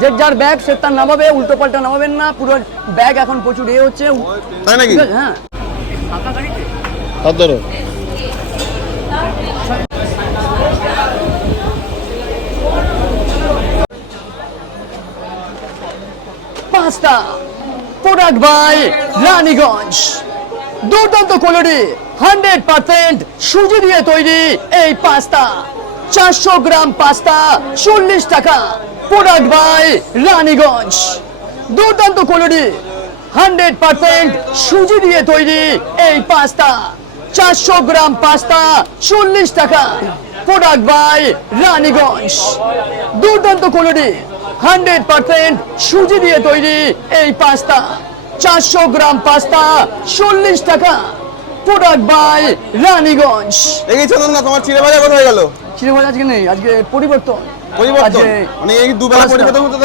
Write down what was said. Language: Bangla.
যে যার ব্যাগ সে তার নামাবে, উল্টো পাল্টা নামাবেন না। পুরো ব্যাগ এখন প্রচুর হচ্ছে। তাই নাকি? হ্যাঁ ধরো পাস্তা প্রোডাক্ট বাই রানীগঞ্জ। দুর্দান্ত কোয়ালিটি, 100% সুজি দিয়ে তৈরি এই পাস্তা। 400 গ্রাম পাস্তা 40 টাকা। Product by Raniganj. দুর্দান্ত কোয়ালিটি, 100% সুজি দিয়ে তৈরি এই পাস্তা। 400 গ্রাম পাস্তা 40 টাকা। Product by Raniganj. দুর্দান্ত কোয়ালিটি, 100% সুজি দিয়ে তৈরি এই পাস্তা। 400 গ্রাম পাস্তা 40 টাকা। Product by Raniganj. এই চন্দন না, তোমার চিড়ে ভাজা কোথায় গেল? চিড়ে ভাজা আজকে নেই, আজকে পরিবর্তন। পরিবর্তন আজকে মানে এই দুবেলা পাস্তা। পরিবর্তন হতে